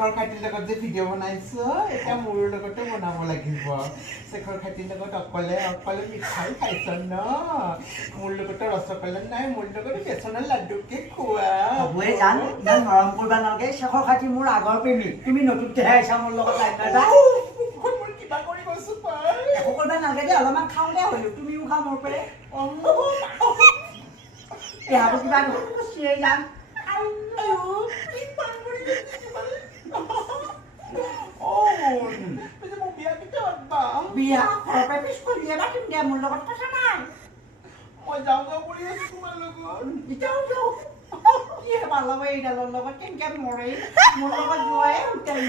শেখৰ খাতিৰ লগত যে ভিডিঅ' বনাইছো এতিয়া মোৰ লগতে বনাব লাগিব শেখৰ খাতিৰ লগত অকলে মিঠাই খাইছ ন মোৰ লগতে ৰসগোল্লা নাই মোৰ লগত বেচনৰ লাডুকে খোৱা হ'বয়ে জান ইমান মৰম কৰিবা নালাগে শেখৰ খাতি মোৰ আগৰ প্ৰেমিক তুমি নতুনকেহে আহিছা মোৰ লগত মোৰ কিবা কৰি গৈছো পাই একো কৰিব নালাগে দে অলপমান খাওঁ দে হ'লেও তুমিও খা মোৰ পৰা দেহাটো কিবা চিঞৰি যাম বিয়া ঘৰৰ পৰা পিছ কৰি দিয়ে ৰাখিম দে মোৰ লগত কথা নাই মই যাওঁ কৰি আছো তোমাৰ লগত এতিয়াও যাওঁ কি ভাল হ'ব এইডালৰ লগত কেনেকে মৰে মোৰ লগত যোৱাই হোটেল